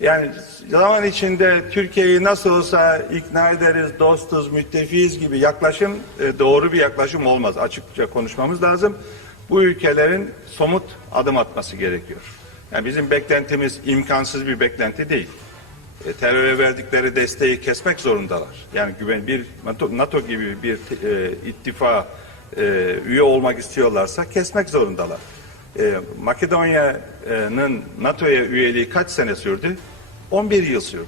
Yani zaman içinde Türkiye'yi nasıl olsa ikna ederiz, dostuz, müttefiyiz gibi yaklaşım e, doğru bir yaklaşım olmaz. Açıkça konuşmamız lazım. Bu ülkelerin somut adım atması gerekiyor. Yani bizim beklentimiz imkansız bir beklenti değil. E, teröre verdikleri desteği kesmek zorundalar. Yani güven bir NATO, gibi bir e, ittifa e, üye olmak istiyorlarsa kesmek zorundalar. E, Makedonya'nın NATO'ya üyeliği kaç sene sürdü? 11 yıl sürdü.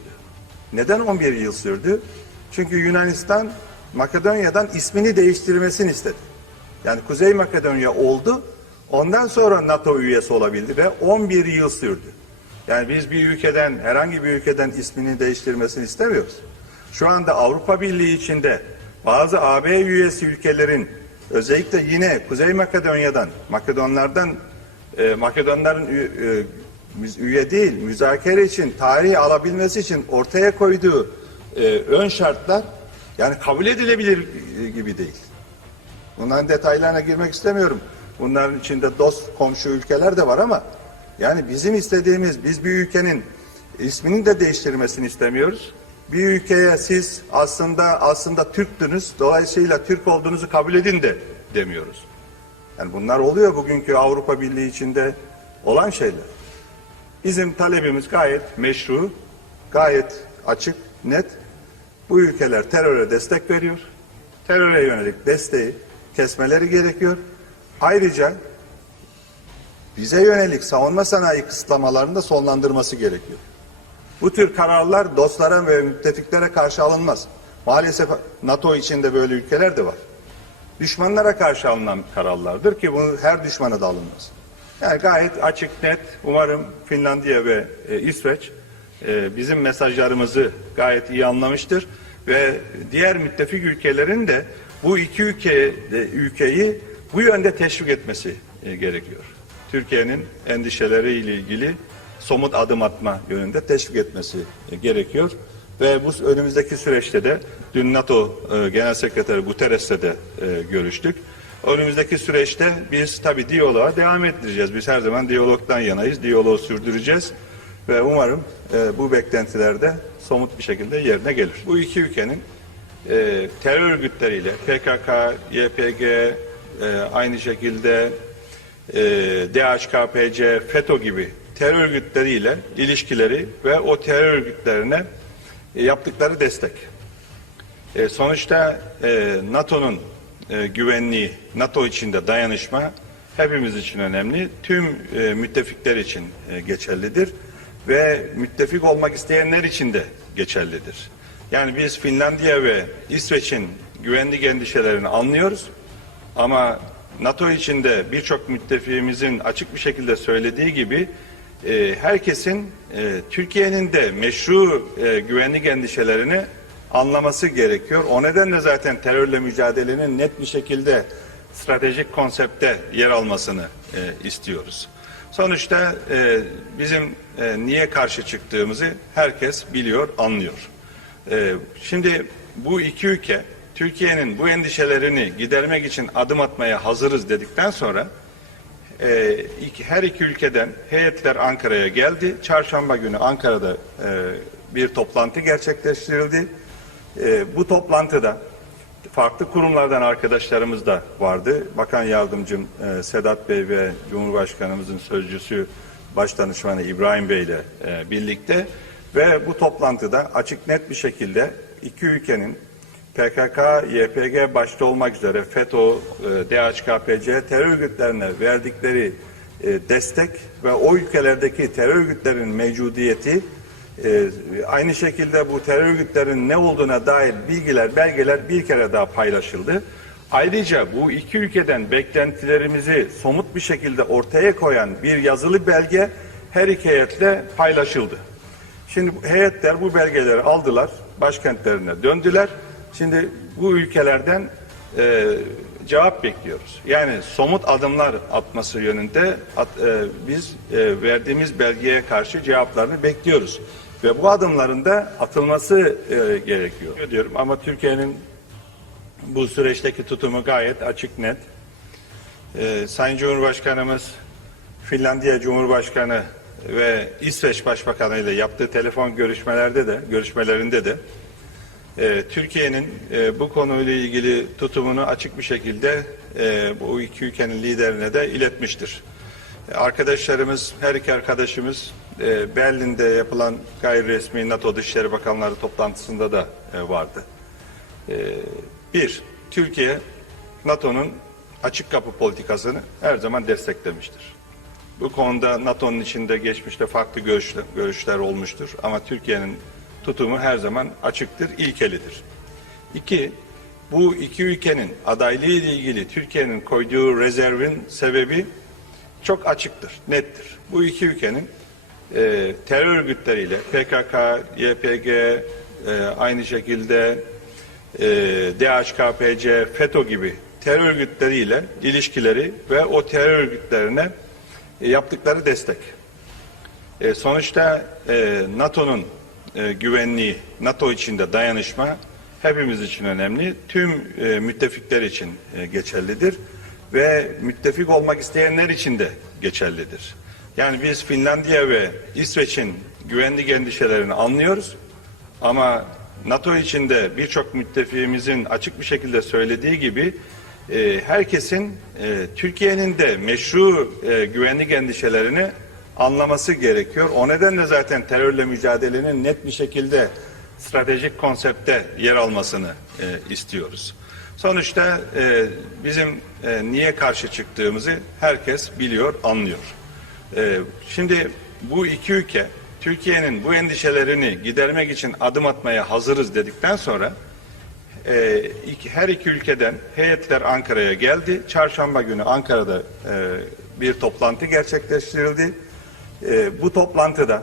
Neden 11 yıl sürdü? Çünkü Yunanistan Makedonya'dan ismini değiştirmesini istedi. Yani Kuzey Makedonya oldu. Ondan sonra NATO üyesi olabildi ve 11 yıl sürdü. Yani biz bir ülkeden, herhangi bir ülkeden ismini değiştirmesini istemiyoruz. Şu anda Avrupa Birliği içinde bazı AB üyesi ülkelerin özellikle yine Kuzey Makedonya'dan, Makedonlardan, e, Makedonların e, üye değil, müzakere için, tarihi alabilmesi için ortaya koyduğu e, ön şartlar yani kabul edilebilir e, gibi değil. Bunların detaylarına girmek istemiyorum. Bunların içinde dost komşu ülkeler de var ama yani bizim istediğimiz biz bir ülkenin ismini de değiştirmesini istemiyoruz. Bir ülkeye siz aslında aslında Türktünüz dolayısıyla Türk olduğunuzu kabul edin de demiyoruz. Yani bunlar oluyor bugünkü Avrupa Birliği içinde olan şeyler. Bizim talebimiz gayet meşru, gayet açık, net. Bu ülkeler teröre destek veriyor. Teröre yönelik desteği kesmeleri gerekiyor. Ayrıca bize yönelik savunma sanayi kısıtlamalarını da sonlandırması gerekiyor. Bu tür kararlar dostlara ve müttefiklere karşı alınmaz. Maalesef NATO içinde böyle ülkeler de var. Düşmanlara karşı alınan kararlardır ki bunu her düşmana da alınmaz. Yani gayet açık net umarım Finlandiya ve e, İsveç e, bizim mesajlarımızı gayet iyi anlamıştır ve diğer müttefik ülkelerin de bu iki ülke de- ülkeyi bu yönde teşvik etmesi e, gerekiyor. Türkiye'nin endişeleriyle ilgili somut adım atma yönünde teşvik etmesi e, gerekiyor. Ve bu önümüzdeki süreçte de dün NATO e, Genel Sekreteri Guterres'le de e, görüştük. Önümüzdeki süreçte biz tabii diyaloğa devam ettireceğiz. Biz her zaman diyalogdan yanayız. Diyaloğu sürdüreceğiz. Ve umarım e, bu beklentiler de somut bir şekilde yerine gelir. Bu iki ülkenin e, terör örgütleriyle PKK, YPG, e, aynı şekilde e, DHKPC, FETÖ gibi terör örgütleriyle ilişkileri ve o terör örgütlerine yaptıkları destek. E, sonuçta e, NATO'nun e, güvenliği, NATO içinde dayanışma hepimiz için önemli. Tüm müttefikler için geçerlidir ve müttefik olmak isteyenler için de geçerlidir. Yani biz Finlandiya ve İsveç'in güvenlik endişelerini anlıyoruz ama NATO içinde birçok müttefiğimizin açık bir şekilde söylediği gibi e, herkesin e, Türkiye'nin de meşru e, güvenlik endişelerini anlaması gerekiyor. O nedenle zaten terörle mücadelenin net bir şekilde stratejik konsepte yer almasını e, istiyoruz. Sonuçta e, bizim e, niye karşı çıktığımızı herkes biliyor, anlıyor. E, şimdi bu iki ülke Türkiye'nin bu endişelerini gidermek için adım atmaya hazırız dedikten sonra e, iki- her iki ülkeden heyetler Ankara'ya geldi. Çarşamba günü Ankara'da e, bir toplantı gerçekleştirildi. E, bu toplantıda farklı kurumlardan arkadaşlarımız da vardı. Bakan Yardımcım e, Sedat Bey ve Cumhurbaşkanımızın sözcüsü Başdanışmanı İbrahim Bey ile e, birlikte ve bu toplantıda açık net bir şekilde iki ülkenin PKK, YPG başta olmak üzere FETÖ, e, DHKPC terör örgütlerine verdikleri e, destek ve o ülkelerdeki terör örgütlerinin mevcudiyeti e, aynı şekilde bu terör örgütlerinin ne olduğuna dair bilgiler, belgeler bir kere daha paylaşıldı. Ayrıca bu iki ülkeden beklentilerimizi somut bir şekilde ortaya koyan bir yazılı belge her iki heyetle paylaşıldı. Şimdi heyetler bu belgeleri aldılar, başkentlerine döndüler. Şimdi bu ülkelerden e, cevap bekliyoruz. Yani somut adımlar atması yönünde at- e, biz e, verdiğimiz belgeye karşı cevaplarını bekliyoruz. Ve bu adımların da atılması e, gerekiyor diyorum. Ama Türkiye'nin bu süreçteki tutumu gayet açık net. E, Sayın Cumhurbaşkanımız Finlandiya Cumhurbaşkanı ve İsveç Başbakanı ile yaptığı telefon görüşmelerde de görüşmelerinde de e, Türkiye'nin e, bu konuyla ilgili tutumunu açık bir şekilde e, bu iki ülkenin liderine de iletmiştir. Arkadaşlarımız, her iki arkadaşımız e, Berlin'de yapılan gayri resmi NATO Dışişleri Bakanları toplantısında da vardı. Bir, Türkiye NATO'nun açık kapı politikasını her zaman desteklemiştir. Bu konuda NATO'nun içinde geçmişte farklı görüşler, görüşler olmuştur ama Türkiye'nin tutumu her zaman açıktır, ilkelidir. İki, bu iki ülkenin adaylığı ile ilgili Türkiye'nin koyduğu rezervin sebebi çok açıktır, nettir. Bu iki ülkenin e, terör örgütleriyle PKK, YPG, e, aynı şekilde e, DHKPC, FETÖ gibi terör örgütleriyle ilişkileri ve o terör örgütlerine e, yaptıkları destek. E, sonuçta e, NATO'nun e, güvenliği, NATO içinde dayanışma hepimiz için önemli. Tüm e, müttefikler için e, geçerlidir ve müttefik olmak isteyenler için de geçerlidir. Yani biz Finlandiya ve İsveç'in güvenlik endişelerini anlıyoruz ama NATO içinde birçok müttefiğimizin açık bir şekilde söylediği gibi herkesin Türkiye'nin de meşru güvenlik endişelerini anlaması gerekiyor. O nedenle zaten terörle mücadelenin net bir şekilde stratejik konsepte yer almasını e, istiyoruz. Sonuçta e, bizim e, niye karşı çıktığımızı herkes biliyor, anlıyor. E, şimdi bu iki ülke Türkiye'nin bu endişelerini gidermek için adım atmaya hazırız dedikten sonra e, iki, her iki ülkeden heyetler Ankara'ya geldi. Çarşamba günü Ankara'da e, bir toplantı gerçekleştirildi. E, bu toplantıda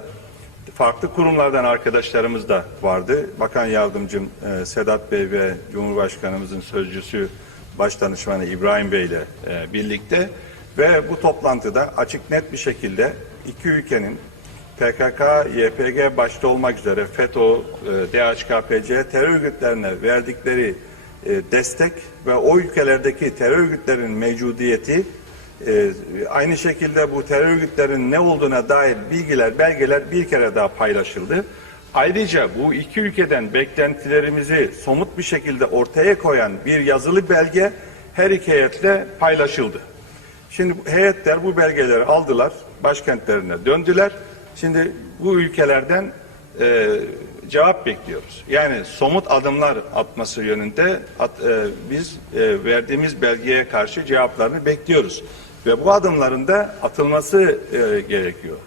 farklı kurumlardan arkadaşlarımız da vardı. Bakan Yardımcım e, Sedat Bey ve Cumhurbaşkanımızın sözcüsü Başdanışmanı İbrahim Bey ile e, birlikte ve bu toplantıda açık net bir şekilde iki ülkenin PKK, YPG başta olmak üzere FETÖ, e, DHKPC terör örgütlerine verdikleri destek ve o ülkelerdeki terör örgütlerinin mevcudiyeti e, aynı şekilde bu terör örgütlerinin ne olduğuna dair bilgiler, belgeler bir kere daha paylaşıldı. Ayrıca bu iki ülkeden beklentilerimizi somut bir şekilde ortaya koyan bir yazılı belge her iki heyetle paylaşıldı. Şimdi heyetler bu belgeleri aldılar, başkentlerine döndüler. Şimdi bu ülkelerden e, cevap bekliyoruz. Yani somut adımlar atması yönünde at, e, biz e, verdiğimiz belgeye karşı cevaplarını bekliyoruz. Ve bu adımların da atılması e, gerekiyor.